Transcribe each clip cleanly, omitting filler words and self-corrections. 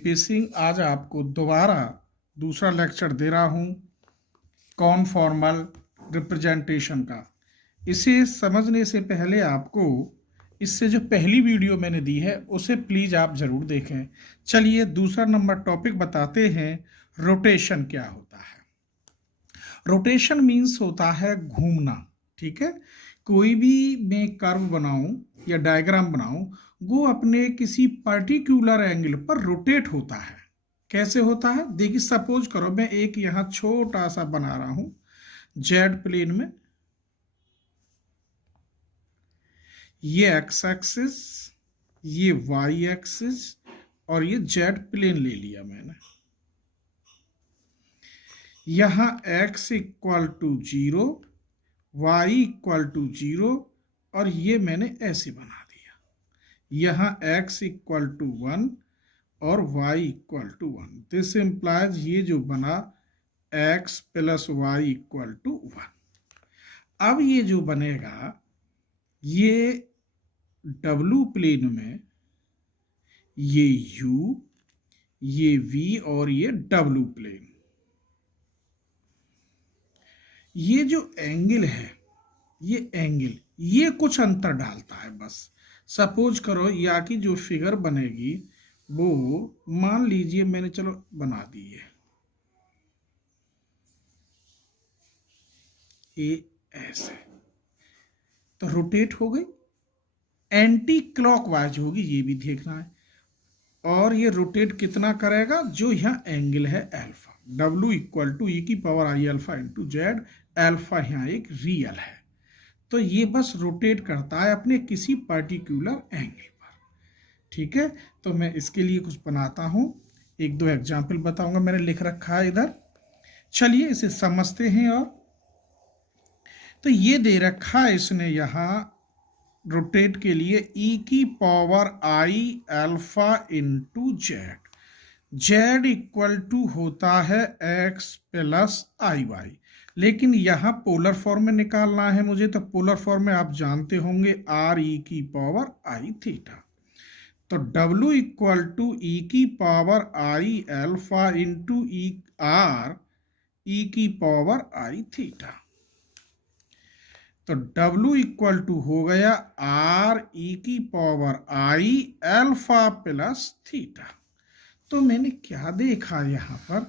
VP Singh आज आपको दोबारा दूसरा लेक्चर दे रहा हूँ कॉनफॉर्मल रिप्रेजेंटेशन का। इसे समझने से पहले आपको इससे जो पहली वीडियो मैंने दी है उसे प्लीज़ आप ज़रूर देखें। चलिए दूसरा नंबर टॉपिक बताते हैं, रोटेशन क्या होता है। रोटेशन मीन्स होता है घूमना। ठीक है, कोई भी मैं कर्व बनाऊं या डायग्राम बनाऊं वो अपने किसी पर्टिकुलर एंगल पर रोटेट होता है। कैसे होता है देखिए, सपोज करो मैं एक यहां छोटा सा बना रहा हूं जेड प्लेन में, ये एक्स एक्सिस, ये वाई एक्सिस और ये जेड प्लेन ले लिया मैंने। यहां x equal to 0, y equal to 0 और ये मैंने ऐसे बना दिया। यहां x इक्वल टू 1 और y equal to 1। This implies ये जो बना x plus y equal to 1। अब ये जो बनेगा ये w प्लेन में ये u, ये v और ये w प्लेन। ये जो एंगल है ये एंगल ये कुछ अंतर डालता है बस। सपोज करो या कि जो फिगर बनेगी वो मान लीजिए मैंने चलो बना दी है ये ऐसे, तो रोटेट हो गई, एंटी क्लॉकवाइज होगी ये भी देखना है। और ये रोटेट कितना करेगा, जो यहाँ एंगल है अल्फा, W इक्वल टू ई की power i alpha into Z. Alpha यहाँ एक रियल है, तो ये बस रोटेट करता है अपने किसी पर्टिकुलर एंगल पर। ठीक है, तो मैं इसके लिए कुछ बनाता हूँ, एक दो एग्जाम्पल बताऊंगा, मैंने लिख रखा है इधर। चलिए इसे समझते हैं। और तो ये दे रखा है इसने यहाँ रोटेट के लिए e की power i alpha into z. Z equal to होता है x प्लस आई वाई, लेकिन यहाँ पोलर फॉर्म में निकालना है मुझे, तो पोलर फॉर्म में आप जानते होंगे r e की पावर आई थीटा। तो w इक्वल टू ई की power i alpha into r e की पावर आई थीटा। तो w इक्वल टू हो गया r e की power i alpha plus theta. तो मैंने क्या देखा यहाँ पर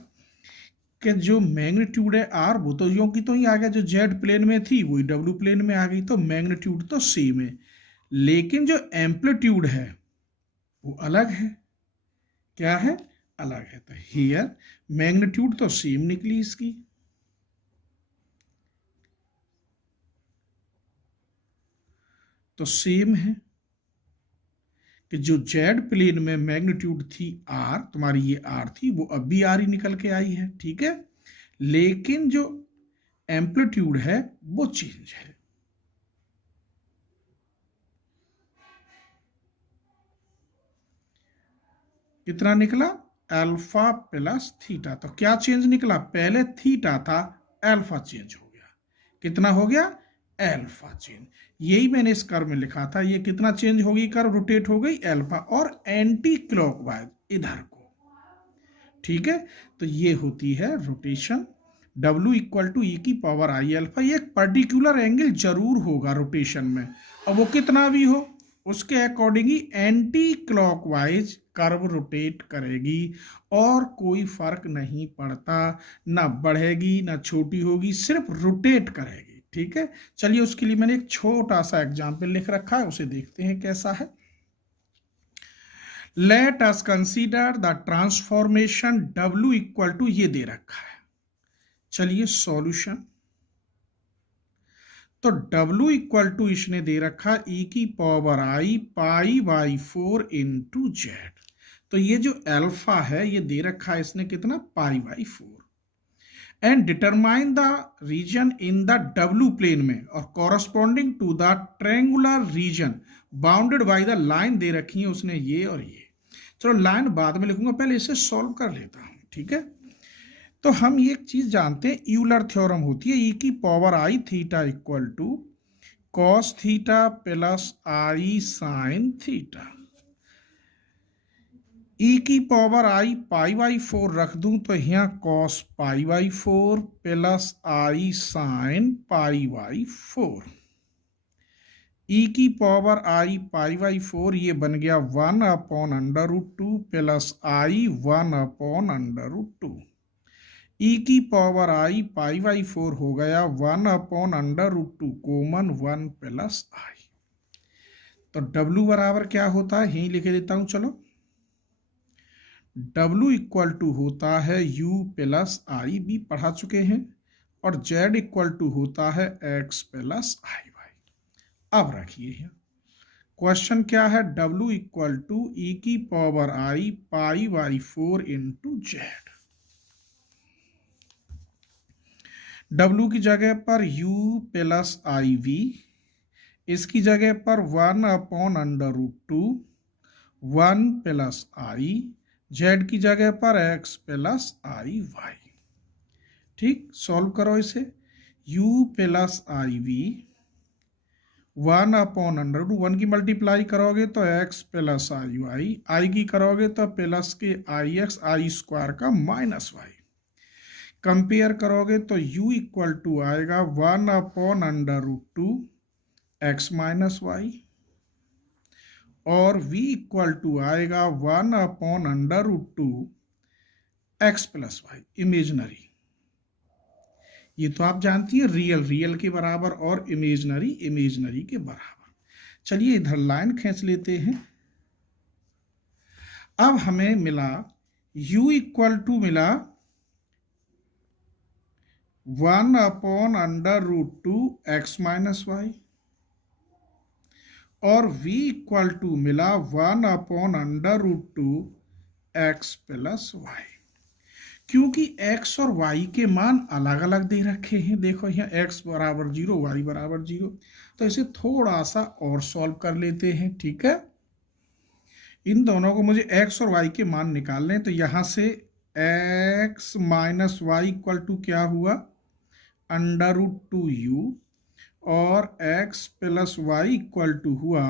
कि जो मैग्नीट्यूड है r वो तो यूं की तो ही आ गया, जो z प्लेन में थी वही w प्लेन में आ गई, तो मैग्नीट्यूड तो सेम है, लेकिन जो एम्पलीट्यूड है वो अलग है। क्या है, अलग है। तो हियर मैग्नीट्यूड तो सेम निकली इसकी, तो सेम है कि जो जेड प्लेन में मैग्नीट्यूड थी r, तुम्हारी ये r थी, वो अब भी r ही निकल के आई है। ठीक है, लेकिन जो एम्पलीट्यूड है वो चेंज है। कितना निकला, अल्फा प्लस थीटा। तो क्या चेंज निकला, पहले थीटा था, अल्फा चेंज हो गया। कितना हो गया, अल्फा चेंज। यही मैंने इस कर्व में लिखा था, ये कितना चेंज होगी, कर्व रोटेट हो गई अल्फा और एंटी क्लॉकवाइज इधर को। ठीक है, तो ये होती है रोटेशन। W इक्वल टू ई की पावर आई अल्फा, ये एक पर्टिकुलर एंगल जरूर होगा रोटेशन में, अब वो कितना भी हो उसके अकॉर्डिंग ही एंटी क्लॉकवाइज कर्व रोटेट करेगी और कोई फर्क नहीं पड़ता, ना बढ़ेगी ना छोटी होगी, सिर्फ रोटेट करेगी। ठीक है, चलिए उसके लिए मैंने एक छोटा सा एग्जाम्पल लिख रखा है, उसे देखते हैं कैसा है। Let us consider the transformation W equal to, ये दे रखा है। चलिए सॉल्यूशन, तो W इक्वल टू इसने दे रखा e की power I pi by 4 into Z. तो ये जो अल्फा है ये दे रखा है इसने कितना, pi by 4। And determine the region in the W plane में और corresponding to the triangular region bounded by the line दे रखी है उसने ये और ये। चलो लाइन बाद में लिखूंगा, पहले इसे सॉल्व कर लेता हूं। ठीक है, तो हम ये एक चीज जानते हैं, यूलर थ्योरम होती है e की power i theta equal to cos theta plus i sine theta. E की पावर आई पाई बाई 4 रख दूं तो यहाँ cos pi by 4 plus i sine pi by 4। ई की पावर आई पाई बाई 4 ये बन गया 1/√2 प्लस आई 1/√2। ई की पावर आई पाई बाई 4 हो गया 1/√2 कॉमन 1 प्लस आई। तो W बराबर क्या होता है, यही लिखे देता हूं चलो। W इक्वल टू होता है U प्लस आई, भी पढ़ा चुके हैं, और Z इक्वल टू होता है X प्लस आई वाई। अब रखिए यहाँ क्वेश्चन क्या है, W इक्वल टू ई की power I pi by 4 into Z. W की जगह पर U प्लस आई वी, इसकी जगह पर 1/√2 1 प्लस आई, जेड की जगह पर x प्लस आई वाई। ठीक, सॉल्व करो इसे। u प्लस आई वी 1/√2, 1 की मल्टीप्लाई करोगे तो x प्लस आई वाई, आई की करोगे तो प्लस के आई एक्स, आई स्क्वायर का माइनस वाई। कंपेयर करोगे तो u इक्वल टू आएगा 1/√2 x माइनस वाई, और v इक्वल टू आएगा 1/√2 x प्लस वाई। इमेजनरी, ये तो आप जानती हैं, रियल रियल के बराबर और इमेजनरी इमेजनरी के बराबर। चलिए इधर लाइन खींच लेते हैं। अब हमें मिला u इक्वल टू मिला 1/√2 x माइनस वाई, और v इक्वल टू मिला 1/√2 x प्लस वाई। क्योंकि x और y के मान अलग अलग दे रखे हैं, देखो यहाँ x बराबर 0 y बराबर 0, तो इसे थोड़ा सा और सॉल्व कर लेते हैं। ठीक है, इन दोनों को मुझे x और y के मान निकालने, तो यहाँ से x minus y equal to क्या हुआ, √2u, और x plus y equal to हुआ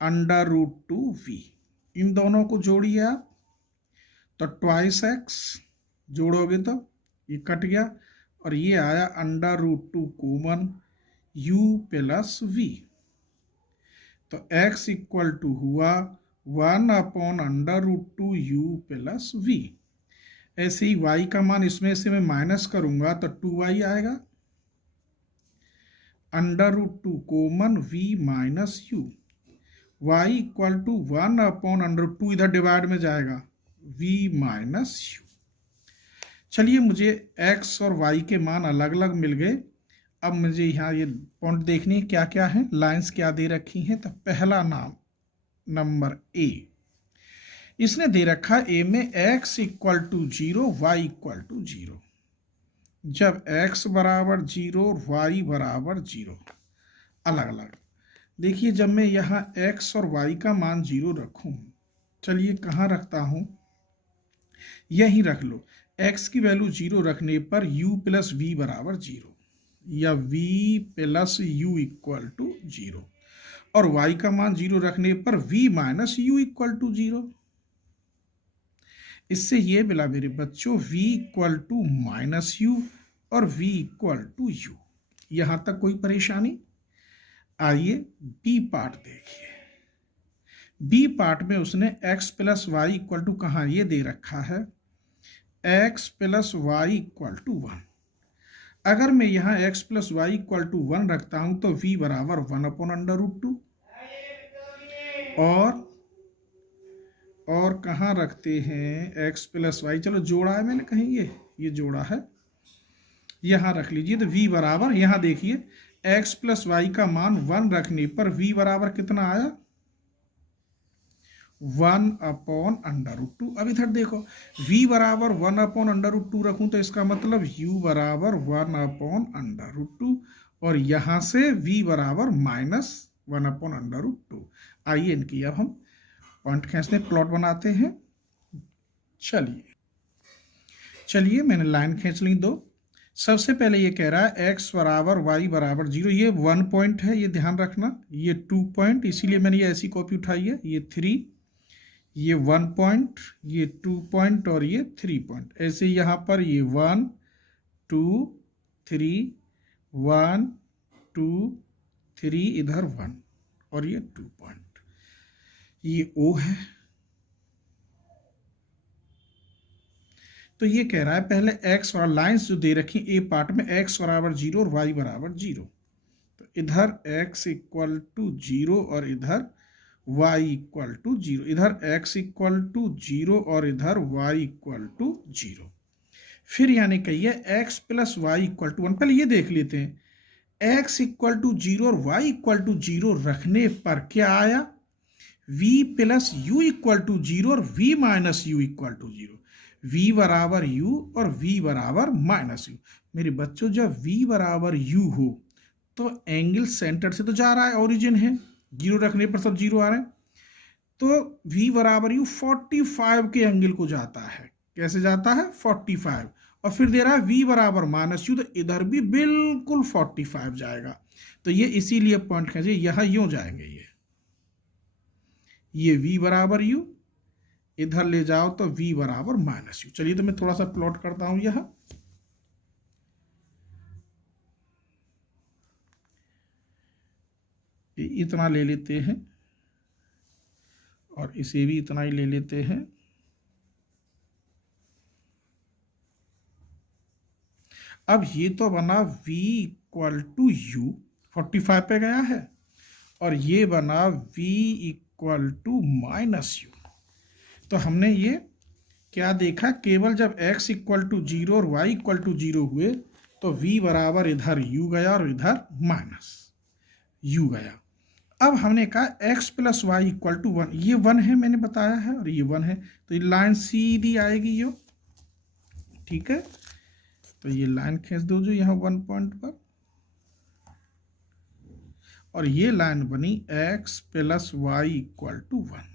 √2v। इन दोनों को जोड़िए आप, तो ट्वाइस x जोड़ोगे तो ये कट गया, और ये आया √2 कॉमन u प्लस v। तो x इक्वल टू हुआ 1/√2 u प्लस v। ऐसे ही y का मान इसमें से मैं माइनस करूंगा तो 2y आएगा, √2 common v minus u, y equal to 1/√2 इधर डिवाइड में जाएगा v माइनस u। चलिए मुझे x और y के मान अलग अलग मिल गए। अब मुझे यहाँ ये पॉइंट देखनी है क्या क्या है, लाइंस क्या दे रखी हैं। तो पहला नंबर a, इसने दे रखा a में x equal to 0 y equal to 0। जब x बराबर 0 y बराबर 0, अलग अलग। देखिए जब मैं यहाँ x और y का मान 0 रखूं, चलिए कहाँ रखता हूँ, यहीं रख लो। x की वैल्यू 0 रखने पर u प्लस v बराबर 0, या v plus u equal to 0, और y का मान 0 रखने पर v minus u equal to 0। इससे ये मिला मेरे बच्चों v equal to minus u और v इक्वल टू u। यहां तक कोई परेशानी? आइए बी पार्ट देखिए। बी पार्ट में उसने x plus y equal to कहाँ ये दे रखा है, x plus y equal to 1। अगर मैं यहाँ x plus y equal to 1 रखता हूं तो v बराबर 1/√2, और कहाँ रखते हैं x प्लस वाई, चलो जोड़ा है मैंने कहीं, ये जोड़ा है, यहाँ रख लीजिए। तो v बराबर, यहाँ देखिए x प्लस वाई का मान 1 रखने पर v बराबर कितना आया, 1/√2। अब इधर देखो v बराबर 1/√2 रखूं तो इसका मतलब u बराबर 1/√2, और यहाँ से v बराबर माइनस 1/√2। आइए इनकी अब हम पॉइंट खींचते, प्लॉट बनाते हैं। चलिए मैंने लाइन खींच ली दो। सबसे पहले ये कह रहा है x बराबर y बराबर 0, ये 1 पॉइंट है, ये ध्यान रखना, ये 2 पॉइंट, इसीलिए मैंने ये ऐसी कॉपी उठाई है, ये 3, ये 1 पॉइंट, ये 2 पॉइंट और ये 3 पॉइंट। ऐसे यहाँ पर ये 1 2 3, 1 2 3, इधर 1 और ये 2 पॉइंट, ये O है। तो ये कह रहा है पहले x और लाइंस जो दे रखी ए पार्ट में x बराबर 0 और y बराबर 0। तो इधर x इक्वल टू 0 और इधर y इक्वल टू 0, इधर x इक्वल टू 0 और इधर y इक्वल टू 0। फिर यानी कहिए x plus y equal to 1। पहले ये देख लेते हैं, x इक्वल टू 0 और y इक्वल टू 0 रखने पर क्या आया, v plus u equal to 0 और v minus u equal to 0। v बराबर u और v बराबर माइनस यू। मेरे बच्चों जब v बराबर u हो तो एंगल सेंटर से तो जा रहा है, ओरिजिन है, 0 रखने पर सब 0 आ रहे हैं। तो v बराबर u 45 के एंगल को जाता है। कैसे जाता है, 45। और फिर दे रहा है v बराबर माइनस यू, तो इधर भी बिल्कुल 45 जाएगा। तो ये इसीलिए पॉइंट खींचे, यहां यूं जाएंगे, ये v बराबर u, इधर ले जाओ तो v बराबर माइनस यू। चलिए तो मैं थोड़ा सा प्लॉट करता हूं। यहां इतना ले लेते हैं और इसे भी इतना ही ले लेते हैं। अब ये तो बना v इक्वल टू यू, 45 पे गया है, और ये बना v equal to minus u. तो हमने ये क्या देखा, केवल जब x इक्वल टू 0 और y इक्वल टू 0 हुए तो v बराबर इधर u गया और इधर माइनस u गया। अब हमने कहा x plus y equal to 1, ये 1 है मैंने बताया है और ये 1 है, तो ये लाइन सीधी आएगी यो, ठीक है। तो ये लाइन खींच दो जो यहाँ 1 पॉइंट पर, और ये लाइन बनी x plus y equal to 1।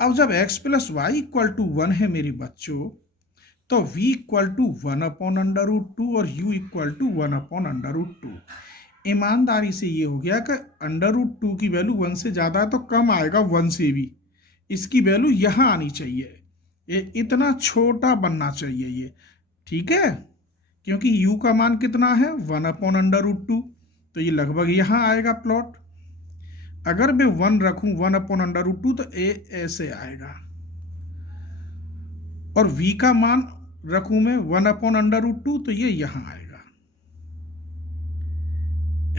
अब जब x plus y equal to 1 है मेरे बच्चों, तो v equal to 1 upon under root 2 और u equal to 1 upon under root 2। ईमानदारी से ये हो गया कि अंडर रूट 2 की वैल्यू 1 से ज़्यादा है तो कम आएगा 1 से भी, इसकी वैल्यू यहाँ आनी चाहिए, ये इतना छोटा बनना चाहिए ये, ठीक है, क्योंकि u का मान कितना है 1 अपॉन अंडर रूट 2, तो ये लगभग यहाँ आएगा प्लॉट। अगर मैं 1 रखूं 1 अपॉन अंडर रूट 2 तो ए ऐसे आएगा, और v का मान रखूं मैं 1 अपॉन अंडर रूट 2 तो ये यहां आएगा,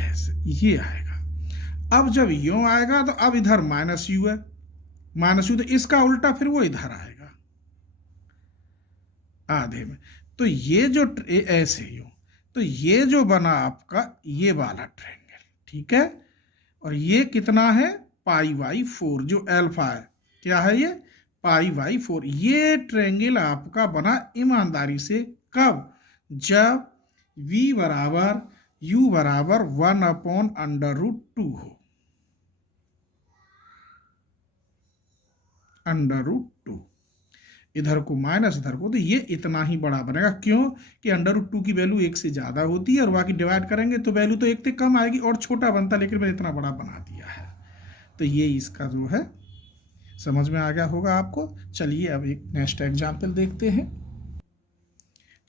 ऐसे ये आएगा। अब जब यूं आएगा तो अब इधर माइनस यू है, माइनस यू, तो इसका उल्टा फिर वो इधर आएगा आधे में। तो ये जो ऐसे यूं, तो ये जो बना आपका ये वाला ट्रायंगल, ठीक है, और ये कितना है पाई बाई 4, जो अल्फा है, क्या है ये पाई बाई 4। ये ट्रायंगल आपका बना ईमानदारी से कब, जब v बराबर u बराबर 1 अपॉन अंडर रूट 2 हो, अंडर रूट 2, इधर को माइनस इधर को, तो ये इतना ही बड़ा बनेगा। क्यों कि अंडर रूट 2 की वैल्यू 1 से ज्यादा होती है और बाकी डिवाइड करेंगे तो वैल्यू तो 1 से कम आएगी और छोटा बनता, लेकिन मैंने इतना बड़ा बना दिया है। तो ये इसका जो है समझ में आ गया होगा आपको। चलिए अब एक नेक्स्ट एग्जाम्पल देखते हैं।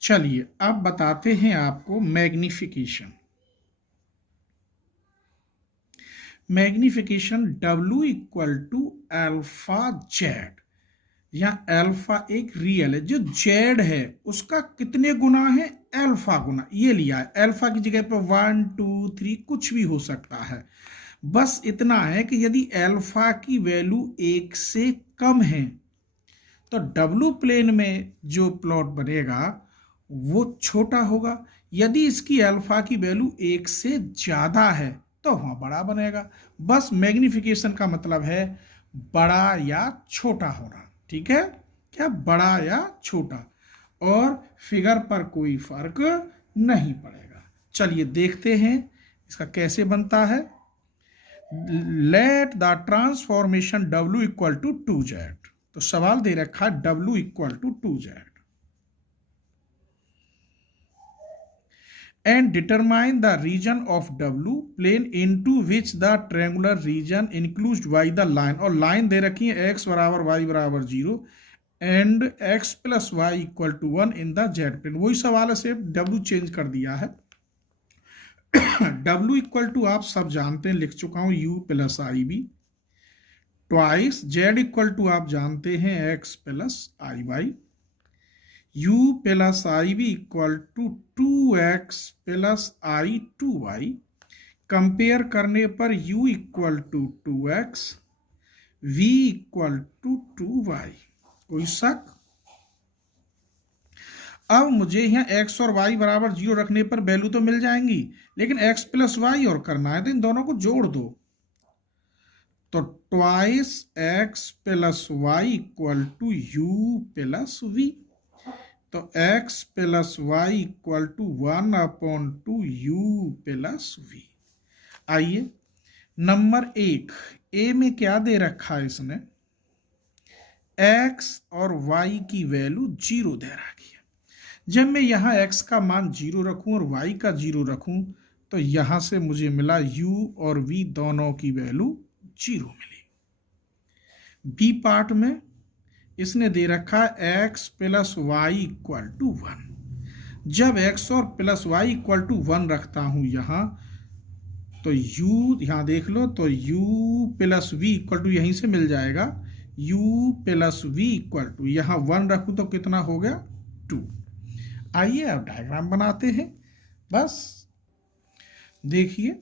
चलिए अब बताते हैं आपको magnification. Magnification W equal to alpha Z, यहाँ अल्फा एक रियल है, जो जेड है उसका कितने गुना है, अल्फा गुना, ये लिया है। अल्फा की जगह पर 1 2 3 कुछ भी हो सकता है, बस इतना है कि यदि अल्फा की वैल्यू 1 से कम है तो W प्लेन में जो प्लॉट बनेगा वो छोटा होगा, यदि इसकी अल्फा की वैल्यू 1 से ज्यादा है तो वहां बड़ा बनेगा। बस मैग्निफिकेशन का मतलब है बड़ा या छोटा होना, ठीक है, क्या बड़ा या छोटा, और फिगर पर कोई फर्क नहीं पड़ेगा। चलिए देखते हैं इसका कैसे बनता है। Let the transformation W equal to 2z, तो सवाल दे रखा है W equal to 2z। And determine the region of W plane into which the triangular region included by the line, और लाइन दे रखी है x बराबर y बराबर 0 and x plus y equal to 1 in the z plane. वही सवाल है, सिर्फ w चेंज कर दिया है। w इक्वल टू आप सब जानते हैं, लिख चुका हूं, u plus i b twice z equal to आप जानते हैं x plus i y, u plus i b equal to 2x plus i 2y। Compare करने पर u equal to 2x, v equal to 2y। कोई शक? अब मुझे यहाँ x और y बराबर 0 रखने पर वैल्यू तो मिल जाएंगी, लेकिन x प्लस वाई और करना है तो इन दोनों को जोड़ दो, तो twice x plus y equal to u plus v। तो x plus y equal to 1/2 u plus v। आइए नंबर 1 ए में क्या दे रखा है इसने, x और y की वैल्यू 0 दे रखी है। जब मैं यहाँ x का मान 0 रखूं और y का 0 रखूं तो यहां से मुझे मिला u और v दोनों की वैल्यू 0 मिली। बी पार्ट में इसने दे रखा है x plus y equal to 1। जब x और प्लस वाई इक्वल टू 1 रखता हूं यहां, तो u यहां देख लो, तो u plus v equal to यहीं से मिल जाएगा, u plus v equal to यहां 1 रखूं तो कितना हो गया 2। आइए अब डायग्राम बनाते हैं। बस देखिए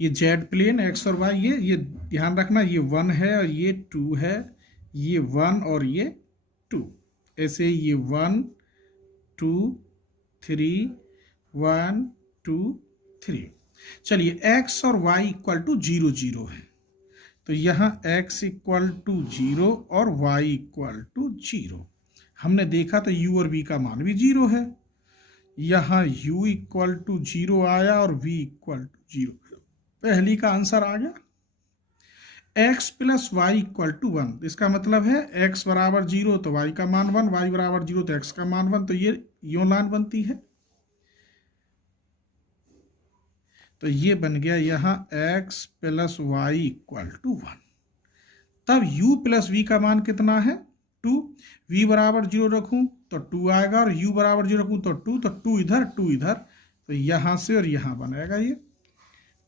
ये जेड प्लेन x और y, ये ध्यान रखना, ये 1 है और ये 2 है, ये 1 और ये 2, ऐसे ये 1 2 3 1 2 3। चलिए x और y इक्वल टू 0 0 है, तो यहाँ x इक्वल टू 0 और y इक्वल टू 0। हमने देखा तो u और v का मान भी 0 है, यहाँ u इक्वल टू 0 आया और v इक्वल टू 0, पहली का आंसर आ गया। x plus y equal to 1, इसका मतलब है x बराबर 0 तो y का मान 1, y बराबर 0 तो x का मान 1, तो ये यूं लाइन बनती है। तो ये बन गया यहाँ x plus y equal to 1। तब u प्लस v का मान कितना है 2, v बराबर 0 रखूं तो 2 आएगा, और u बराबर 0 रखूं तो 2, तो 2 इधर 2 इधर, तो यहाँ से और यहाँ बनेगा ये।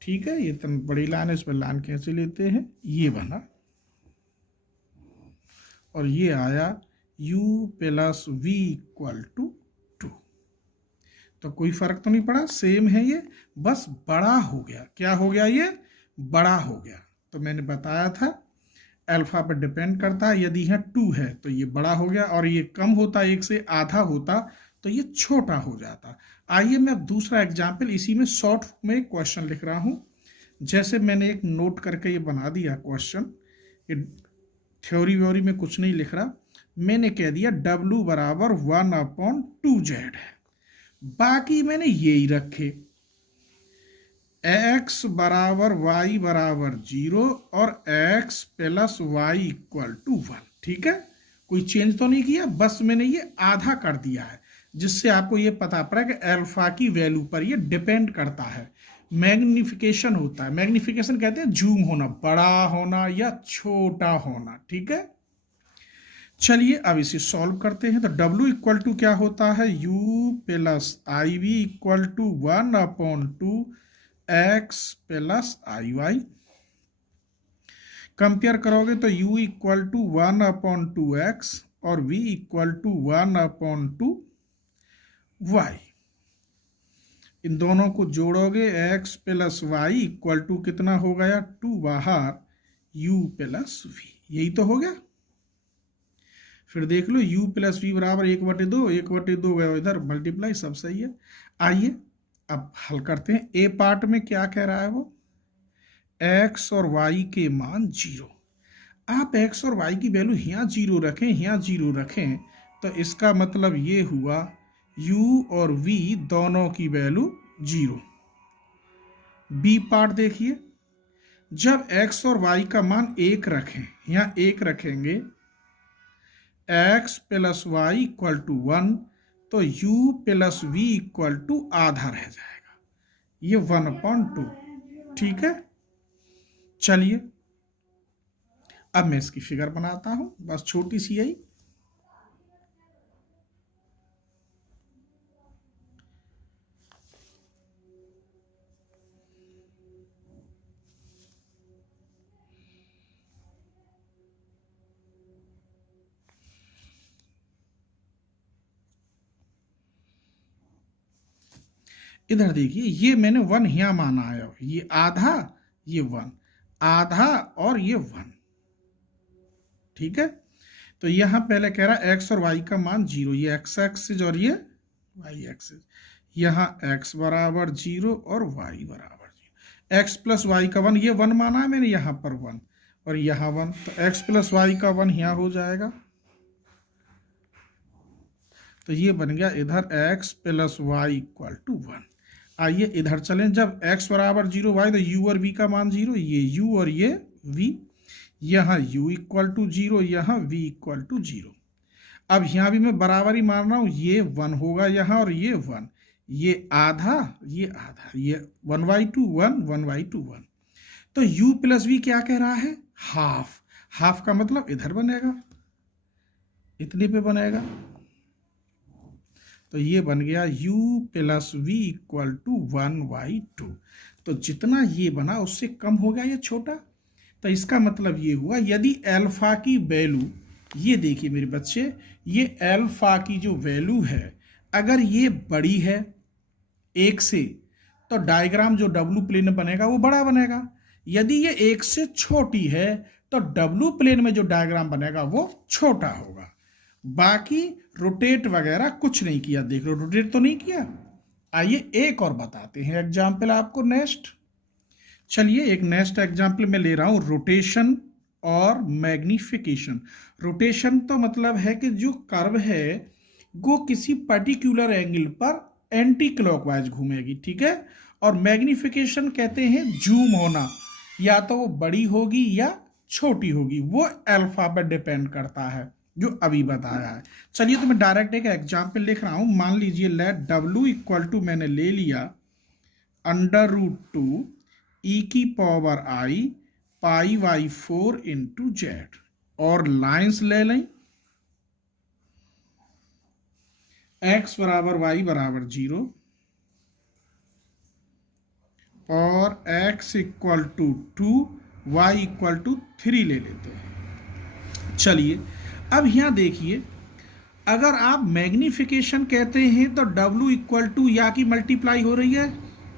ठीक है, ये तो बड़ी लाइन है, इस पर लाइन कैसे लेते हैं, ये बना, और ये आया u plus v equal to 2। तो कोई फर्क तो नहीं पड़ा, सेम है ये, बस बड़ा हो गया। क्या हो गया, ये बड़ा हो गया। तो मैंने बताया था अल्फा पर डिपेंड करता है, यदि यहाँ 2 है तो ये बड़ा हो गया, और ये कम होता, 1 से आधा होता तो ये छोटा हो जाता। आइए मैं अब दूसरा एग्जाम्पल, इसी में शॉर्ट में क्वेश्चन लिख रहा हूं। जैसे मैंने एक नोट करके ये बना दिया क्वेश्चन, ये थ्योरी व्योरी में कुछ नहीं लिख रहा, मैंने कह दिया w बराबर 1/2z है, बाकी मैंने यही रखे, x बराबर y बराबर 0 और x plus y equal to 1। ठीक है, कोई चेंज तो नहीं किया, बस मैंने ये आधा कर दिया है, जिससे आपको ये पता पड़ा कि अल्फा की वैल्यू पर ये डिपेंड करता है। मैग्निफिकेशन होता है, मैग्निफिकेशन कहते हैं जूम होना, बड़ा होना या छोटा होना। ठीक है, चलिए अब इसे सॉल्व करते हैं। तो w इक्वल टू क्या होता है, u plus i v equal to 1/2 x plus i y. Compare करोगे तो u इक्वल टू 1/2 x और v इक्वल टू 1/2 y। इन दोनों को जोड़ोगे x plus y equal to कितना हो गया 2 बाहर u प्लस v, यही तो हो गया। फिर देख लो u प्लस वी बराबर 1/2, 1/2 गया इधर, मल्टीप्लाई, सब सही है। आइए अब हल करते हैं। ए पार्ट में क्या कह रहा है वो, x और y के मान 0। आप x और y की वैल्यू यहाँ 0 रखें, यहाँ 0 रखें, तो इसका मतलब ये हुआ u और v दोनों की वैल्यू 0। बी पार्ट देखिए, जब x और y का मान 1 रखें, यहाँ 1 रखेंगे, x plus y equal to 1, तो u plus v equal to आधा रह जाएगा, ये 1/2। ठीक है, चलिए अब मैं इसकी फिगर बनाता हूं, बस छोटी सी यही। इधर देखिए, ये मैंने 1 यहाँ माना है, ये आधा, ये 1, आधा और ये 1। ठीक है, तो यहां पहले कह रहा है x और y का मान 0, ये x एक्सिस और ये y एक्सिस। यहाँ x बराबर 0 और y बराबर 0। x प्लस वाई का 1, ये 1 माना है मैंने, यहाँ पर 1 और यहाँ 1, तो x प्लस वाई का 1 यहाँ हो जाएगा। तो ये बन गया इधर x plus y equal to 1। आइए इधर चलें, जब x बराबर 0 y, तो u और v का मान 0, ये u और ये v, यहाँ u इक्वल टू 0, यहाँ v इक्वल टू 0। अब यहाँ भी मैं बराबरी मान रहा हूँ, ये 1 होगा यहाँ और ये 1, ये आधा, ये आधा, ये 1/2 1, 1/2 1। तो u प्लस v क्या कह रहा है? हाफ। हाफ का मतलब इधर बनेगा, इतने पे बनेगा, तो ये बन गया u plus v equal to 1/2। तो जितना ये बना उससे कम हो गया ये छोटा, तो इसका मतलब ये हुआ यदि अल्फा की वैल्यू, ये देखिए मेरे बच्चे, ये अल्फा की जो वैल्यू है अगर ये बड़ी है 1 से, तो डायग्राम जो डब्लू प्लेन में बनेगा वो बड़ा बनेगा। यदि ये 1 से छोटी है तो डब्लू प्लेन में जो डायग्राम बनेगा वो छोटा होगा। बाकी रोटेट वगैरह कुछ नहीं किया, देख लो रोटेट तो नहीं किया। आइए एक और बताते हैं एग्जाम्पल आपको नेक्स्ट। चलिए एक नेक्स्ट एग्जाम्पल में ले रहा हूं, रोटेशन और मैग्निफिकेशन। रोटेशन तो मतलब है कि जो कर्व है वो किसी पर्टिकुलर एंगल पर एंटी क्लॉकवाइज घूमेगी, ठीक है। और मैग्निफिकेशन कहते हैं जूम होना, या तो वो बड़ी होगी या छोटी होगी, वो अल्फा पर डिपेंड करता है जो अभी बताया है। चलिए तो मैं डायरेक्ट एक एग्जाम्पल लिख रहा हूं। मान लीजिए लेट डब्ल्यू इक्वल टू मैंने ले लिया √2 ई की पावर आई π/4 इंटू जेड, और लाइंस ले लें x बराबर y बराबर 0 और x equal to 2 y equal to 3 ले लेते हैं। चलिए अब यहां देखिए, अगर आप मैग्निफिकेशन कहते हैं तो W इक्वल टू या की मल्टीप्लाई हो रही है,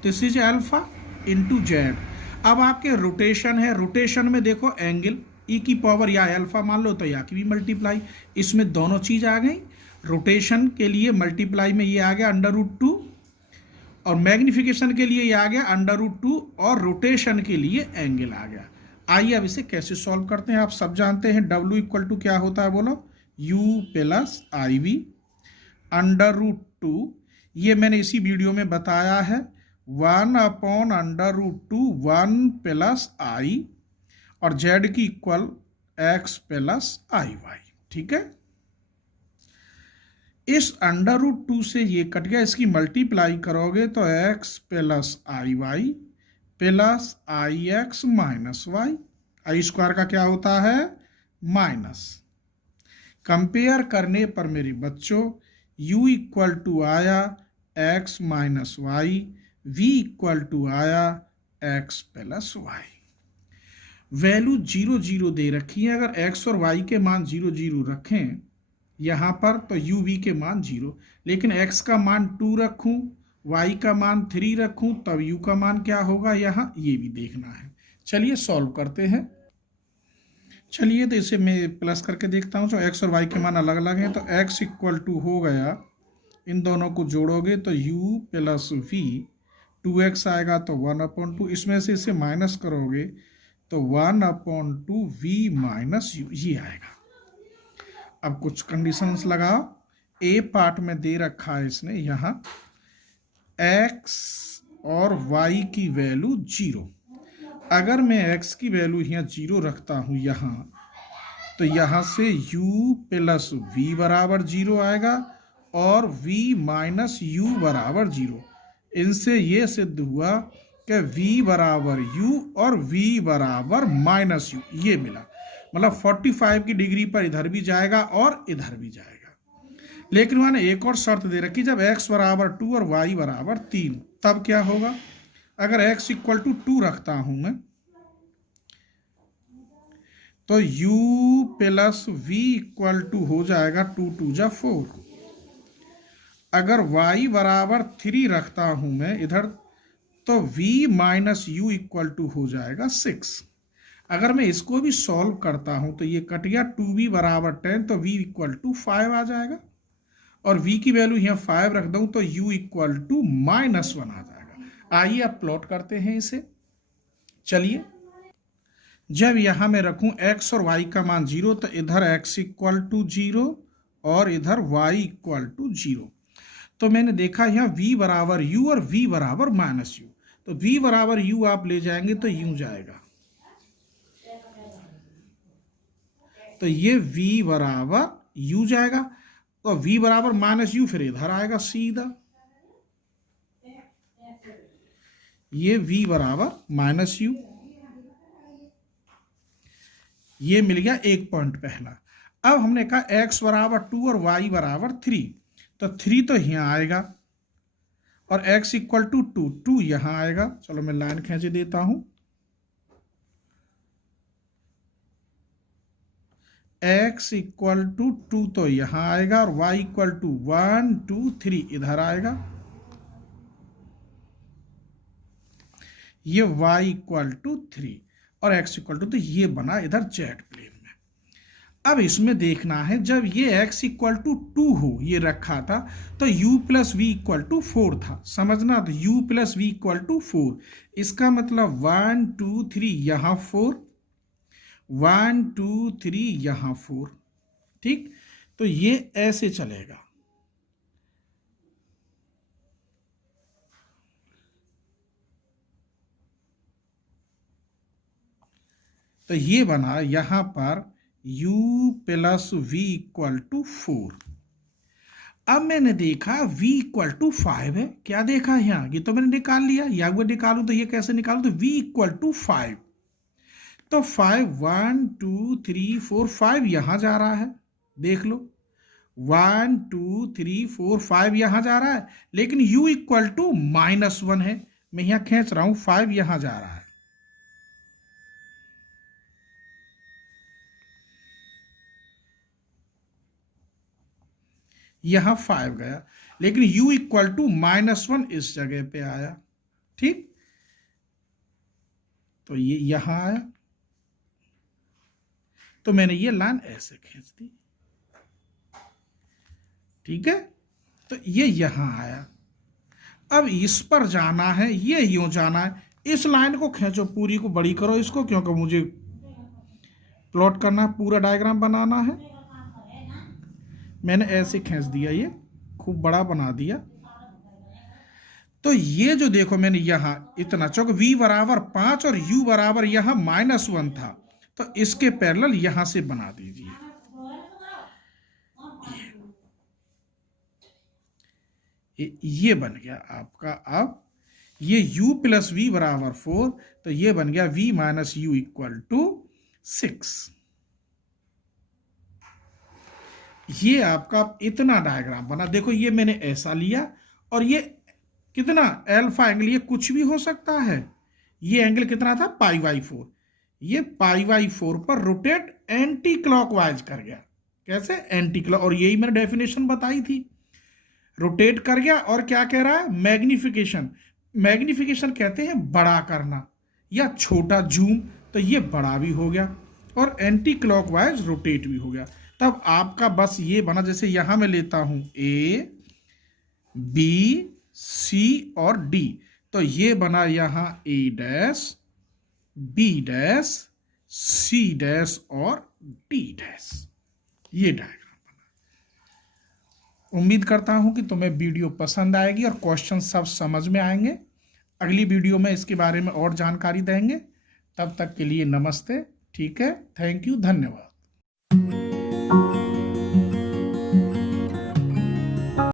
this is alpha into Z. अब आपके रोटेशन है, रोटेशन में देखो एंगल ई की पावर या अल्फा मान लो तो या की भी मल्टीप्लाई, इसमें दोनों चीज आ गई। रोटेशन के लिए मल्टीप्लाई में ये आ गया √2 और मैग्निफिकेशन के लिए ये आ गया √2 और रोटेशन के लिए एंगल आ गया। आइए अब इसे कैसे सॉल्व करते हैं। आप सब जानते हैं W इक्वल टू क्या होता है, बोलो, U प्लस IV √2, ये मैंने इसी वीडियो में बताया है, 1/√2 1 प्लस I, और Z की इक्वल X प्लस IY, ठीक है। इस √2 से ये कट गया, इसकी मल्टीप्लाई करोगे तो x plus IY plus IX minus y, i square का क्या होता है माइनस। कंपेयर करने पर मेरे बच्चों u इक्वल टू आया x minus y, v equal to आया x प्लस वाई। वैल्यू 0 0 दे रखी है, अगर x और y के मान 0 0 रखें यहाँ पर तो u v के मान 0, लेकिन x का मान 2 रखूं, y का मान 3 रखूं, तब u का मान क्या होगा यहाँ, ये भी देखना है। चलिए सॉल्व करते हैं। चलिए तो इसे मैं प्लस करके देखता हूँ। तो x और y के मान अलग अलग हैं, तो x इक्वल टू हो गया, इन दोनों को जोड़ोगे तो u प्लस v, 2x आएगा तो 1/2, इसमें से इसे माइनस करोगे तो 1/2 v माइनस u, ये आएगा। अब कुछ कंडीशंस लगाओ। ए पार्ट में दे रखा है इसने यहाँ x और y की वैल्यू 0। अगर मैं x की वैल्यू यहाँ 0 रखता हूँ यहाँ, तो यहाँ से u प्लस v बराबर 0 आएगा और v माइनस यू बराबर 0। इनसे ये सिद्ध हुआ कि v बराबर u और v बराबर माइनस यू, ये मिला। मतलब 45 की डिग्री पर इधर भी जाएगा और इधर भी जाएगा। लेकिन मैंने एक और शर्त दे रखी, जब x बराबर 2 और y बराबर 3, तब क्या होगा। अगर x इक्वल टू 2 रखता हूं मैं, तो u plus v equal to हो जाएगा 2 2 जा 4। अगर y बराबर 3 रखता हूं मैं इधर, तो v minus u equal to हो जाएगा 6। अगर मैं इसको भी सॉल्व करता हूं तो ये कट गया, 2v बराबर 10, तो v इक्वल टू 5 आ जाएगा। और v की वैल्यू यहाँ 5 रख दूं तो u इक्वल टू -1 आ जाएगा। आइए अब प्लॉट करते हैं इसे। चलिए, जब यहां मैं रखूं x और y का मान 0, तो इधर x इक्वल टू 0 और इधर y इक्वल टू 0। तो मैंने देखा यहाँ v बराबर u और v बराबर माइनस यू, तो v बराबर u आप ले जाएंगे तो यूं जाएगा, तो ये v बराबर u जाएगा, तो v बराबर माइनस यू फिर इधर आएगा सीधा, ये v बराबर माइनस यू, ये मिल गया एक पॉइंट पहला। अब हमने कहा x बराबर 2 और y बराबर 3, तो 3 तो यहाँ आएगा और x इक्वल टू 2, 2 यहाँ आएगा। चलो मैं लाइन खींच देता हूं, x इक्वल टू 2 तो यहाँ आएगा और y इक्वल टू 1 2 3 इधर आएगा, ये y इक्वल टू 3 और x इक्वल टू, तो ये बना इधर जेड प्लेन में। अब इसमें देखना है, जब ये x इक्वल टू 2 हो, ये रखा था, तो u plus v equal to 4 था, समझना। तो u plus v equal to 4, इसका मतलब 1 2 3 यहाँ 4, 1 2 3 यहाँ 4, ठीक। तो ये ऐसे चलेगा, तो ये बना यहां पर u plus v equal to 4। अब मैंने देखा v इक्वल टू 5 है, क्या देखा यहाँ, ये तो मैंने निकाल लिया, या वो निकालू तो ये कैसे निकालू, तो v इक्वल टू 5, तो 5 1 2 3 4 5 यहां जा रहा है, देख लो 1 2 3 4 5 यहां जा रहा है, लेकिन u इक्वल टू -1 है, मैं यहां खींच रहा हूं, 5 यहां जा रहा है, यहां 5 गया, लेकिन u इक्वल टू -1 इस जगह पे आया, ठीक। तो ये यहां आया, तो मैंने ये लाइन ऐसे खींच दी, ठीक है। तो ये यहां आया, अब इस पर जाना है, ये यूं जाना है, इस लाइन को खींचो, पूरी को बड़ी करो इसको, क्योंकि मुझे प्लॉट करना, पूरा डायग्राम बनाना है। मैंने ऐसे खींच दिया, ये खूब बड़ा बना दिया। तो ये जो देखो मैंने यहां इतना, चूंकि v बराबर 5 और u बराबर यहां -1 था, तो इसके पैरेलल यहां से बना दीजिए, ये बन गया आपका। अब ये u प्लस वी बराबर 4, तो ये बन गया v minus u equal to 6। ये आपका इतना डायग्राम बना, देखो ये मैंने ऐसा लिया, और ये कितना अल्फा एंगल, ये कुछ भी हो सकता है, ये एंगल कितना था π/4, ये π/4 पर रोटेट एंटी क्लॉकवाइज कर गया, कैसे एंटी क्लॉक, और यही मैंने डेफिनेशन बताई थी, रोटेट कर गया। और क्या कह रहा है, मैग्निफिकेशन, मैग्निफिकेशन कहते हैं बड़ा करना या छोटा जूम, तो ये बड़ा भी हो गया और एंटी क्लॉकवाइज रोटेट भी हो गया। तब आपका बस ये बना, जैसे यहां मैं लेता हूं A B C और D, तो ये बना यहां A dash B dash C dash और D डैश, ये डायग्राम बना। उम्मीद करता हूं कि तुम्हें वीडियो पसंद आएगी और क्वेश्चन सब समझ में आएंगे। अगली वीडियो में इसके बारे में और जानकारी देंगे, तब तक के लिए नमस्ते, ठीक है, थैंक यू, धन्यवाद।